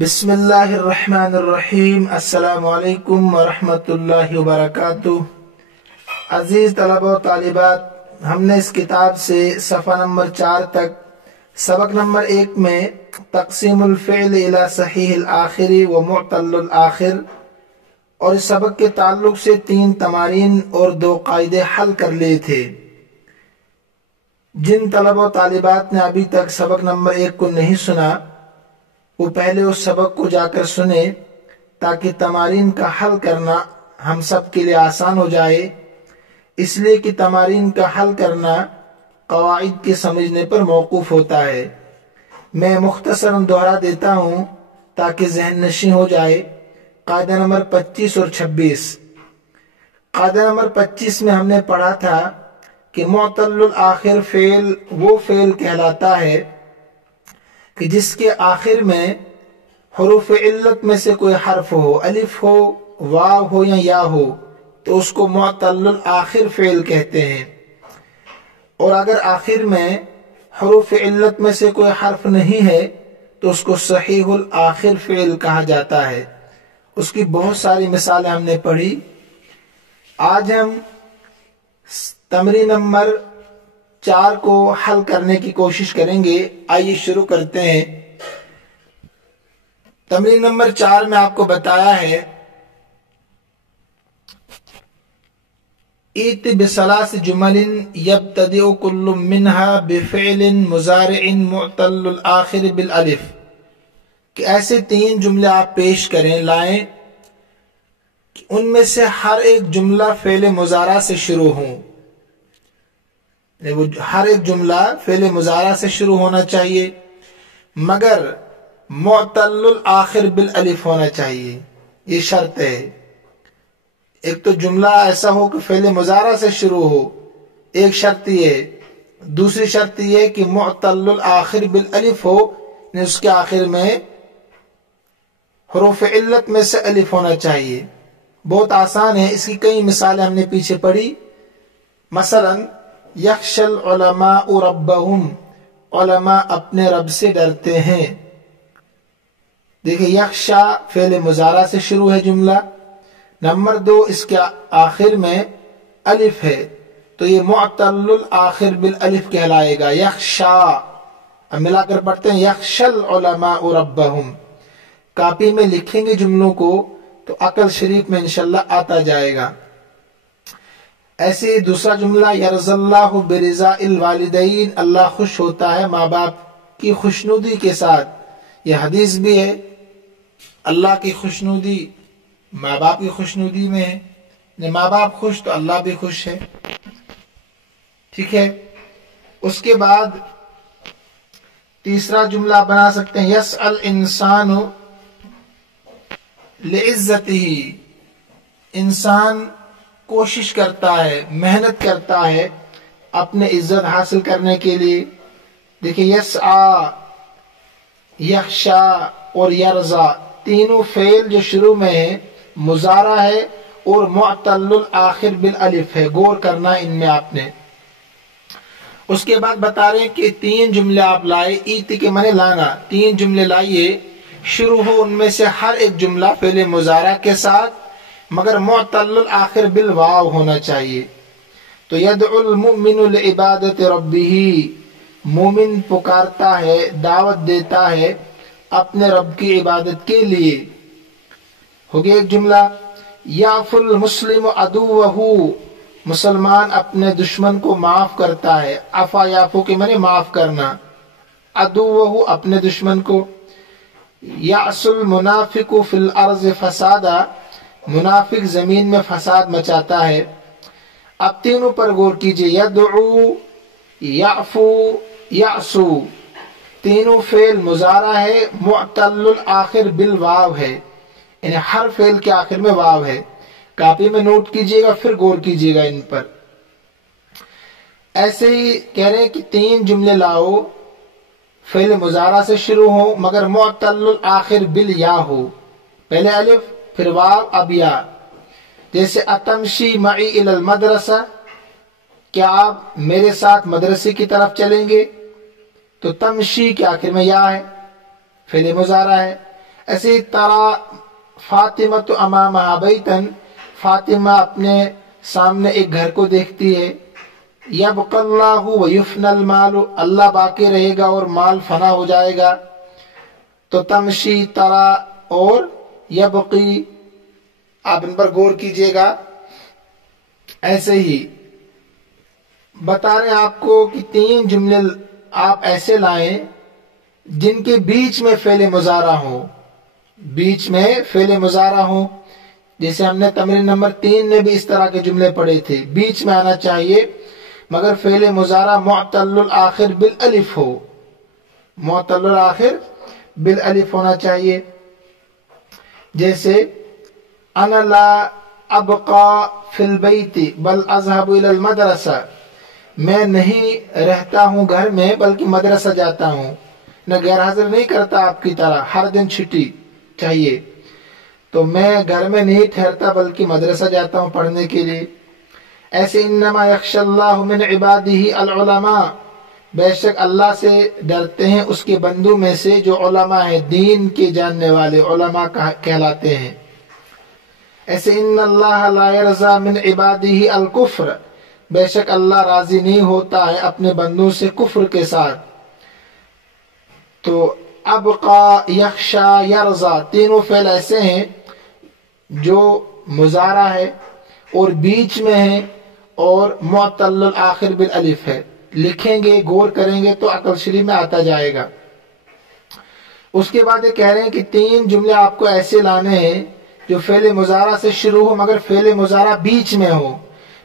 بسم اللہ الرحمن الرحیم۔ السلام علیکم ورحمۃ اللہ وبرکاتہ۔ عزیز طلبہ و طالبات، ہم نے اس کتاب سے صفحہ نمبر 4 تک سبق نمبر 1 میں تقسیم الفعل الی صحیح الآخر و معتل الآخر اور اس سبق کے تعلق سے 3 تمارین اور 2 قاعدے حل کر لیے تھے۔ جن طلبہ و طالبات نے ابھی تک سبق نمبر 1 کو نہیں سنا، وہ پہلے اس سبق کو جا کر سنے تاکہ تمارین کا حل کرنا ہم سب کے لیے آسان ہو جائے، اس لیے کہ تمارین کا حل کرنا قواعد کے سمجھنے پر موقوف ہوتا ہے۔ میں مختصراً دہرا دیتا ہوں تاکہ ذہن نشین ہو جائے۔ قاعدہ نمبر 25 اور 26۔ قاعدہ نمبر 25 میں ہم نے پڑھا تھا کہ معتل الآخر فعل وہ فعل کہلاتا ہے کہ جس کے آخر میں حروف علت میں سے کوئی حرف ہو، الف ہو، واو ہو یا یا ہو، تو اس کو معتل الآخر فعل کہتے ہیں۔ اور اگر آخر میں حروف علت میں سے کوئی حرف نہیں ہے تو اس کو صحیح الآخر فعل کہا جاتا ہے۔ اس کی بہت ساری مثالیں ہم نے پڑھی۔ آج ہم تمرین نمبر 4 کو حل کرنے کی کوشش کریں گے۔ آئیے شروع کرتے ہیں۔ تمرین نمبر 4 میں آپ کو بتایا ہے ایت بثلاث جمل یبتدئ کل منها بفعل مضارع معتل الآخر بالالف، کہ ایسے 3 جملے آپ پیش کریں، لائیں، ان میں سے ہر ایک جملہ فعل مضارع سے شروع ہوں۔ ہر ایک جملہ فعل مضارع سے شروع ہونا چاہیے مگر معتل الآخر بالالف ہونا چاہیے، یہ شرط ہے۔ ایک تو جملہ ایسا ہو کہ فعل مضارع سے شروع ہو، ایک شرط یہ۔ دوسری شرط یہ کہ معتل الآخر بالالف ہو، اس کے آخر میں حروف علت میں سے الف ہونا چاہیے۔ بہت آسان ہے، اس کی کئی مثالیں ہم نے پیچھے پڑھی۔ مثلا یخشى العلماء ربهم، علماء اپنے رب سے ڈرتے ہیں۔ دیکھیں یخشا فعل مضارع سے شروع ہے جملہ۔ نمبر 2، اس کے آخر میں الف ہے تو یہ معتل الآخر بالالف کہلائے گا، یخشا۔ اب ملا کر پڑھتے ہیں یخشى العلماء ربهم۔ کاپی میں لکھیں گے جملوں کو تو عقل شریف میں انشاءاللہ آتا جائے گا۔ ایسے دوسرا جملہ یرضی اللہ برضا الوالدین، اللہ خوش ہوتا ہے ماں باپ کی خوشنودی کے ساتھ۔ یہ حدیث بھی ہے، اللہ کی خوشنودی ماں باپ کی خوشنودی میں ہے، ماں باپ خوش تو اللہ بھی خوش ہے، ٹھیک ہے۔ اس کے بعد تیسرا جملہ بنا سکتے ہیں یسعی الانسان لعزتہ، انسان کوشش کرتا ہے، محنت کرتا ہے اپنے عزت حاصل کرنے کے لیے۔ دیکھیں یسعی، یخشا اور یرضا، تینوں فعل جو شروع میں ہے مضارع ہے اور معتل الآخر بالالف ہے، غور کرنا ان میں آپ نے۔ اس کے بعد بتا رہے ہیں کہ 3 جملے آپ لائے، ایت کے معنی لانا، 3 جملے لائیے، شروع ہو ان میں سے ہر ایک جملہ فعل مضارع کے ساتھ مگر معتل الآخر بالواو ہونا چاہیے۔ تو یدعو المؤمن لعبادت ربہ، مومن پکارتا ہے، دعوت دیتا ہے اپنے رب کی عبادت کے لیے، ہو گیا ایک جملہ۔ یعفو المسلم عدوہ، مسلمان اپنے دشمن کو معاف کرتا ہے، عفا یعفو کے معنی معاف کرنا، عدوہ اپنے دشمن کو۔ یعصی المنافق فی الارض فسادا، منافق زمین میں فساد مچاتا ہے۔ اب تینوں پر غور کیجئے، یدعو، یعفو، یعصو، تینوں فعل مضارع ہے، معتل الآخر بالواو ہے، یعنی ہر فعل کے آخر میں واو ہے۔ کاپی میں نوٹ کیجئے گا پھر غور کیجئے گا ان پر۔ ایسے ہی کہہ رہے ہیں کہ 3 جملے لاؤ فعل مضارع سے شروع ہو مگر معتل الآخر بالیا ہو، پہلے الف پھر واو اب یا۔ جیسے اتمشی معی الی المدرسہ، کیا آپ میرے ساتھ مدرسے کی طرف چلیں گے؟ تو تمشی کے آخر میں یا ہے، فعل مضارع ہے۔ ایسے ہی ترا فاطمہ تو امامہا بیتن، فاطمہ اپنے سامنے ایک گھر کو دیکھتی ہے. یبقی اللہ و یفنی المال، اللہ باقی رہے گا اور مال فنا ہو جائے گا. تو تمشی، ترا اور یبقی، آپ ان پر غور کیجئے گا. ایسے ہی بتا رہے ہیں آپ کو کہ 3 جملے آپ ایسے لائیں جن کے بیچ میں فعل مضارع ہو، بیچ میں فعل مضارع ہو. جیسے ہم نے تمرین نمبر 3 میں بھی اس طرح کے جملے پڑھے تھے، بیچ میں آنا چاہیے مگر فعل مضارع معتل الآخر بالالف ہو، معتل الآخر بالالف ہونا چاہیے. جیسے انا لا ابقى فی البیت بل اذهب الى المدرسہ، میں نہیں رہتا ہوں گھر میں بلکہ مدرسہ جاتا ہوں. نہ غیر حاضر نہیں کرتا آپ کی طرح ہر دن چھٹی چاہیے، تو میں گھر میں نہیں ٹھہرتا بلکہ مدرسہ جاتا ہوں پڑھنے کے لیے. ایسے انما یخشی اللہ من عبادہ العلماء، بے شک اللہ سے ڈرتے ہیں اس کے بندوں میں سے جو علماء ہیں، دین کے جاننے والے علماء کہلاتے ہیں. ایسے ان اللہ لا یرضی من عبادہ الکفر، بے شک اللہ راضی نہیں ہوتا ہے اپنے بندوں سے کفر کے ساتھ. تو ابقى، یخشا، یرضی، تینوں فعل ایسے ہیں جو مضارع ہے اور بیچ میں ہے اور معتل الآخر بالالف ہے. لکھیں گے، غور کریں گے تو عقل شری میں آتا جائے گا. اس کے بعد یہ کہہ رہے ہیں کہ 3 جملے آپ کو ایسے لانے ہیں جو فعل مضارع سے شروع ہو مگر فعل مضارع بیچ میں ہو،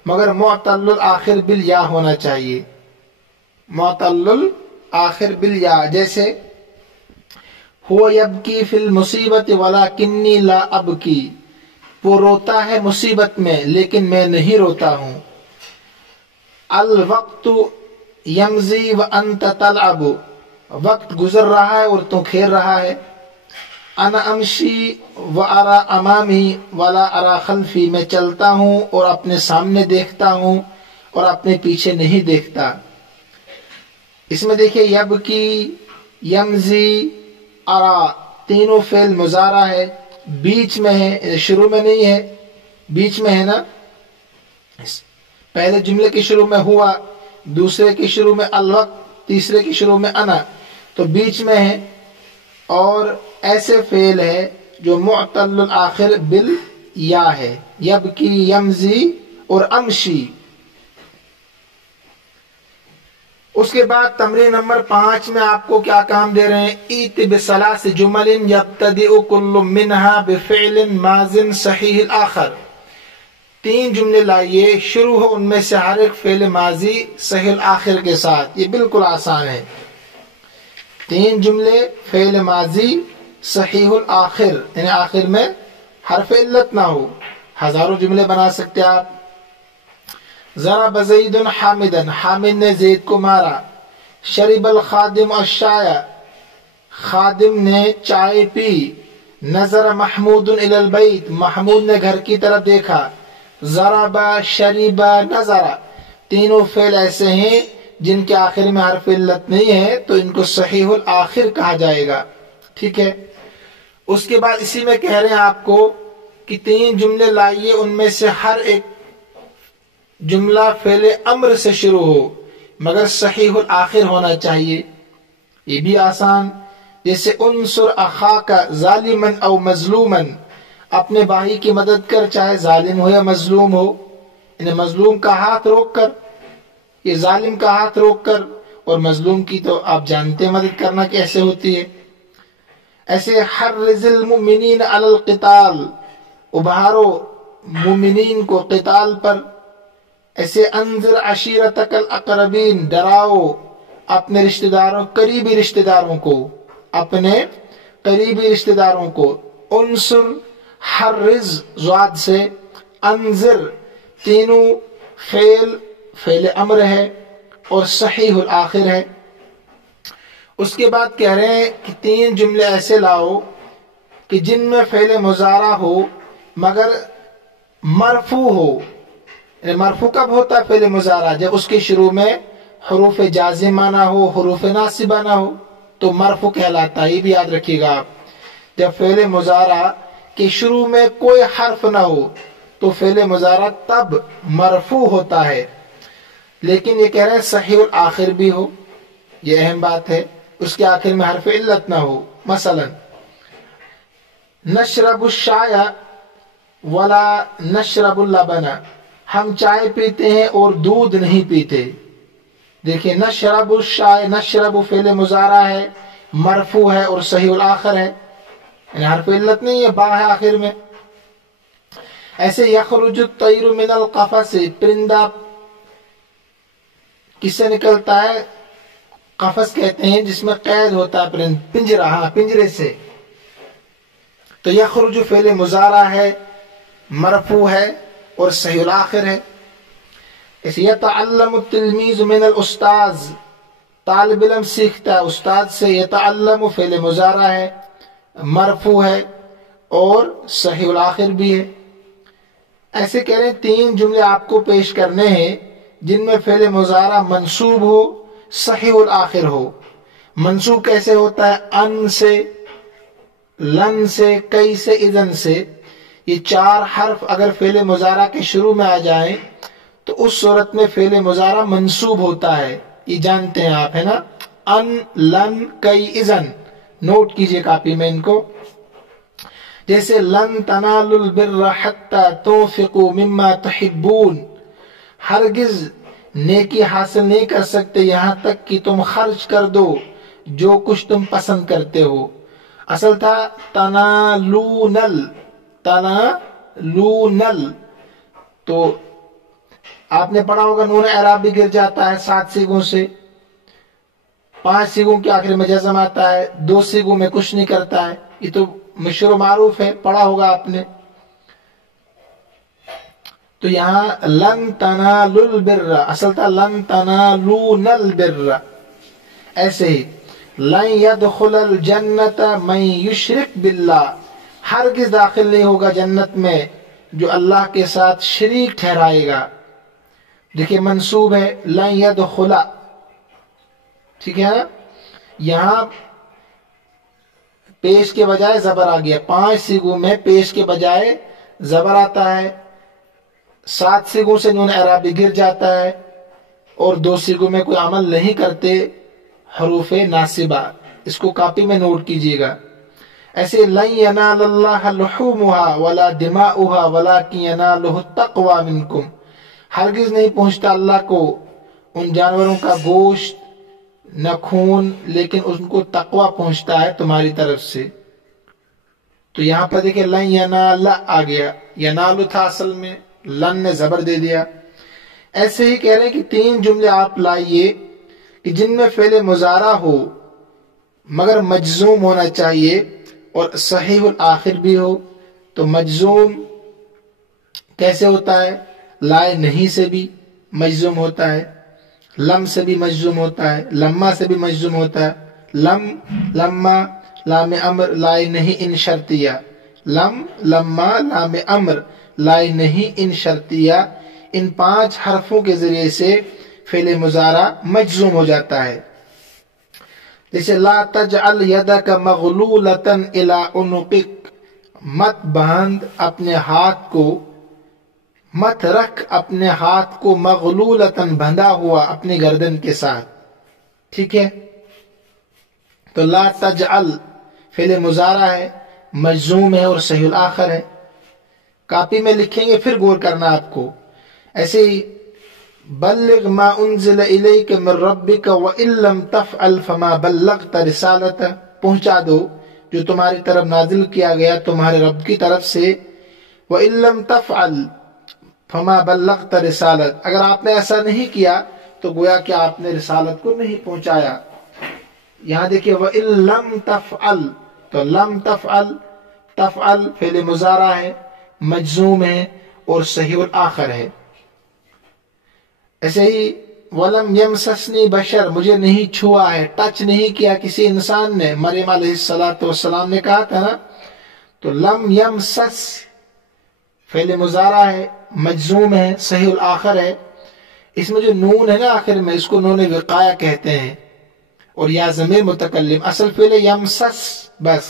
مگر معتل الآخر بالیا ہونا چاہیے، معتل الآخر بالیا. جیسے هو یبکی فی المصیبت ولکنی لا ابکی، وہ روتا ہے مصیبت میں لیکن میں نہیں روتا ہوں. الوقت یمضی وانت تلعب، وقت گزر رہا ہے اور تو کھیل رہا ہے. انا امشی وارا امامی ولا ارا خلفی، میں چلتا ہوں اور اپنے سامنے دیکھتا ہوں اور اپنے پیچھے نہیں دیکھتا. اس میں دیکھیں یبکی، یمضی، ارا، تینوں فعل مضارع ہے، بیچ میں ہے، شروع میں نہیں ہے، بیچ میں ہے نا. پہلے جملے کے شروع میں ہوا، دوسرے کے شروع میں الوقت، تیسرے کے شروع میں انا، تو بیچ میں ہے. اور ایسے فعل ہے جو معتل الآخر بالیا ہے، یبکی، یمضی اور امشی. اس کے بعد تمرین نمبر 5 میں آپ کو کیا کام دے رہے ہیں؟ ایت بثلاث جمل یبتدئ کل منها بفعل ماض صحیح الآخر، 3 جملے لائیے، شروع ہو ان میں سے ہر ایک فعل ماضی صحیح الآخر کے ساتھ. یہ بالکل آسان ہے. 3 جملے فعل ماضی صحیح الآخر، یعنی آخر میں حرف علت نہ ہو. ہزاروں جملے بنا سکتے آپ. ضرب زید حامدا، حامد نے زید کو مارا. شرب الخادم الشاء، خادم نے چائے پی. نظر محمود الی البیت، محمود نے گھر کی طرف دیکھا. ضرب، شرب، نظر، تینوں فعل ایسے ہیں جن کے آخر میں حرف علت نہیں ہے تو ان کو صحیح الآخر کہا جائے گا. ٹھیک ہے. اس کے بعد اسی میں کہہ رہے ہیں آپ کو کہ 3 جملے لائیے، ان میں سے ہر ایک جملہ فعل امر سے شروع ہو مگر صحیح الآخر ہونا چاہیے. یہ بھی آسان. جیسے انصر اخاک ظالما او مظلوما، اپنے بھائی کی مدد کر چاہے ظالم ہو یا مظلوم ہو. انہیں مظلوم کا ہاتھ روک کر، یہ ظالم کا ہاتھ روک کر، اور مظلوم کی تو آپ جانتے ہیں مدد کرنا کیسے ہوتی ہے. ایسے حرض المؤمنین علی القتال، ابھارو مومنین کو قتال پر. ایسے انذر عشیرتک الاقربین، ڈراؤ اپنے رشتہ داروں، قریبی رشتہ داروں کو، اپنے قریبی رشتہ داروں کو. انصر، حرز ضاد سے، انذر، تینوں فعل امر ہے اور صحیح الآخر ہے. اس کے بعد کہہ رہے ہیں کہ 3 جملے ایسے لاؤ کہ جن میں فعل مضارع ہو مگر مرفوع ہو. مرفوع کب ہوتا ہے فعل مضارع؟ جب اس کے شروع میں حروف جازمہ نہ ہو، حروف ناصبہ نہ ہو، تو مرفوع کہلاتا ہے. یہ بھی یاد رکھیے گا آپ. جب فعل مضارع کے شروع میں کوئی حرف نہ ہو تو فعل مضارع تب مرفوع ہوتا ہے، لیکن یہ کہہ رہے ہیں صحیح الآخر بھی ہو، یہ اہم بات ہے، اس کے آخر میں حرف علت نہ ہو۔ مثلا نشرب الشاء ولا نشرب اللبن، ہم چائے پیتے ہیں اور دودھ نہیں پیتے۔ دیکھیں نشرب الشاء، نشرب فعل مضارع ہے، مرفوع ہے اور صحیح الآخر ہے، یعنی حرف علت نہیں ہے، با ہے آخر میں۔ ایسے یخرج الطیر من القفص، پرندہ کس سے نکلتا ہے؟ قفص کہتے ہیں جس میں قید ہوتا ہے پنجرہ، ہاں پنجرے سے۔ تو یخرج فعل مضارع ہے، مرفوع ہے اور صحیح الآخر ہے۔ اسے یتعلم التلمیذ من الاستاذ، طالب علم سیکھتا ہے استاد سے، یتعلم فعل مضارع ہے، مرفوع ہے اور صحیح الآخر بھی ہے۔ ایسے کہہ رہے ہیں 3 جملے آپ کو پیش کرنے ہیں جن میں فعل مضارع منصوب ہو، صحیح الآخر ہو۔ منصوب کیسے ہوتا ہے؟ ان سے، لن سے، کئی سے، اذن سے۔ یہ 4 حرف اگر فعل مضارع کے شروع میں آ جائیں تو اس صورت میں فعل مضارع منصوب ہوتا ہے، یہ جانتے ہیں آپ، ہے نا؟ ان، لن، کئی، اذن، نوٹ کیجئے کاپی میں ان کو۔ جیسے لن تنالوا البر حتى تنفقوا مما تحبون، ہرگز نیکی حاصل نہیں کر سکتے یہاں تک کہ تم خرچ کر دو جو کچھ تم پسند کرتے ہو۔ اصل تھا تنالونل، تنالونل، تو آپ نے پڑھا ہوگا نون اعراب بھی گر جاتا ہے 7 سیغوں سے، 5 سیغوں کے آخر میں جزم آتا ہے، 2 سیغوں میں کچھ نہیں کرتا ہے، یہ تو مشہور و معروف ہے، پڑھا ہوگا آپ نے۔ تو یہاں لن تنالوا البر، اصل تھا لن تنالون البر۔ ایسے ہی لن يدخل الجنت من یشرک باللہ، ہرگز داخل نہیں ہوگا جنت میں جو اللہ کے ساتھ شریک ٹھہرائے گا۔ دیکھیں منصوب ہے لن يدخل، ٹھیک ہے نا؟ یہاں پیش کے بجائے زبر آ گیا، 5 سیغوں میں پیش کے بجائے زبر آتا ہے، 7 سیغوں سے نون اعرابی گر جاتا ہے اور 2 سیغوں میں کوئی عمل نہیں کرتے حروف ناصبہ، اس کو کاپی میں نوٹ کیجئے گا۔ ایسے لن ینال اللہ لحومها ولا دماؤها ولکن ینالہ التقوی منکم، ہرگز نہیں پہنچتا اللہ کو ان جانوروں کا گوشت نہ خون، لیکن ان کو تقوی پہنچتا ہے تمہاری طرف سے۔ تو یہاں پر دیکھیں لن ینال آ گیا، ینالو تھا اصل میں، لن نے زبر دے دیا۔ ایسے ہی کہہ رہے ہیں کہ 3 جملے آپ لائیے کہ جن میں فعل مضارع ہو مگر مجزوم ہونا چاہیے اور صحیح الآخر بھی ہو۔ تو مجزوم کیسے ہوتا ہے؟ لائے نہیں سے بھی مجزوم ہوتا ہے، لم سے بھی مجزوم ہوتا ہے، لما سے بھی مجزوم ہوتا ہے۔ لم، لما، لام امر، لائے نہیں ان شرطیہ، لم، لما، لام امر، لائے نہیں ان شرطیہ، ان 5 حرفوں کے ذریعے سے فعل مضارع مجزوم ہو جاتا ہے۔ جیسے لا تجعل یدک مغلولۃ الی عنقک، مت باندھ اپنے ہاتھ کو، مت رکھ اپنے ہاتھ کو مغلولتاً بندھا ہوا اپنی گردن کے ساتھ، ٹھیک ہے؟ تو لا تجعل فعل مضارع ہے، مجزوم ہے اور صحیح الآخر ہے۔ کاپی میں لکھیں گے پھر غور کرنا آپ کو۔ ایسے ہی بلغ ما انزل الیک من ربک وان لم تفعل فما بلغت رسالتہ، پہنچا دو جو تمہاری طرف نازل کیا گیا تمہارے رب کی طرف سے، وان لم تفعل فما بلغت رسالت، اگر آپ نے ایسا نہیں کیا تو گویا کہ آپ نے رسالت کو نہیں پہنچایا۔ یہاں دیکھیں وَإِن لَمْ تَفْعَلْ، تو لم تفعل، تفعل فعل مضارع ہے، مجزوم ہے اور صحیح الآخر ہے۔ ایسے ہی وَلَمْ يَمْسَسْنِي بَشَرٌ، مجھے نہیں چھوا ہے، ٹچ نہیں کیا کسی انسان نے، مریم علیہ السلام نے کہا تھا نا۔ تو لم یمسس فعل مضارع ہے، مجزوم ہے، صحیح الآخر ہے۔ اس میں جو نون ہے نا آخر میں، اس کو نون وقایہ کہتے ہیں، اور یا ضمیر متکلم، اصل فعل یمسس، بس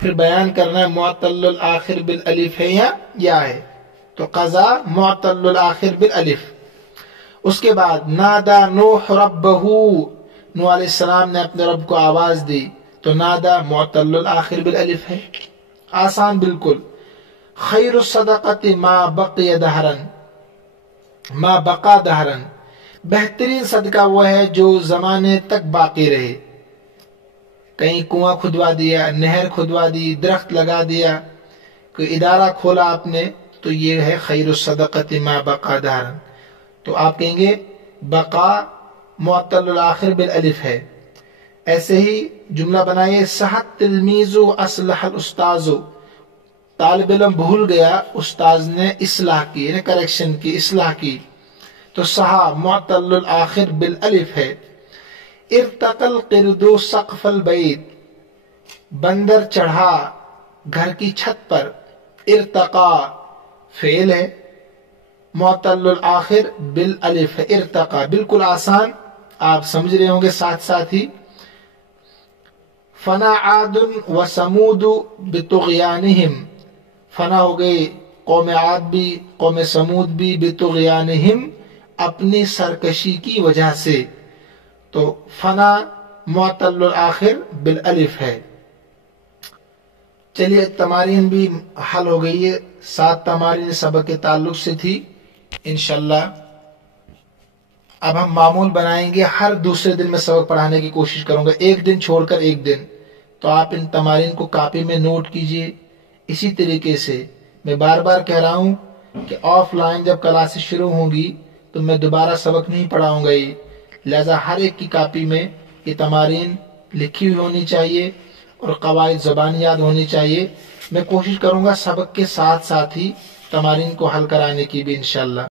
پھر بیان کرنا ہے معتل الآخر بالالف ہے یا ہے. تو قضا معتل الآخر بالالف. اس کے بعد نادا نوح ربہ، نوح علیہ السلام نے اپنے رب کو آواز دی، تو نادا معتل الآخر بالالف ہے. آسان بالکل. خیر الصدقۃ ما بقی دہرن، ما بقا دہرن، بہترین صدقہ وہ ہے جو زمانے تک باقی رہے. کہیں کنواں کھدوا دیا، نہر کھدوا دی، درخت لگا دیا، کوئی ادارہ کھولا آپ نے، تو یہ ہے خیر الصدقۃ ما بقا دہرن. تو آپ کہیں گے بقا معتل الآخر بالالف ہے. ایسے ہی جملہ بنائیے صحت تلمیذ اصلح الاستاذ، طالب علم بھول گیا، استاذ نے اصلاح کی، یعنی کریکشن کی، اصلاح کی، تو صحا معتل الآخر بالالف ہے. ارتقى القرد سقف البيت، بندر چڑھا گھر کی چھت پر. ارتقا فعل ہے، معتل الآخر بالالف ہے. ارتقا بالکل آسان، آپ سمجھ رہے ہوں گے ساتھ ساتھ ہی. فنا عاد و سمود بطغیانہم، فنا ہو گئی قوم عاد بھی، قوم سمود بھی، بطغیانہم اپنی سرکشی کی وجہ سے. تو فنا معتل الآخر بالالف ہے. چلیے تمارین بھی حل ہو گئی ہے. 7 تمارین سبق کے تعلق سے تھی. انشاءاللہ اب ہم معمول بنائیں گے، ہر دوسرے دن میں سبق پڑھانے کی کوشش کروں گا، ایک دن چھوڑ کر ایک دن. تو آپ ان تمارین کو کاپی میں نوٹ کیجئے. اسی طریقے سے میں بار بار کہہ رہا ہوں کہ آف لائن جب کلاسز شروع ہوں گی تو میں دوبارہ سبق نہیں پڑھاؤں گا. یہ لہذا ہر ایک کی کاپی میں یہ تمارین لکھی ہوئی ہونی چاہیے اور قواعد زبانی یاد ہونی چاہیے. میں کوشش کروں گا سبق کے ساتھ ساتھ ہی تمارین کو حل کرانے کی بھی انشاءاللہ.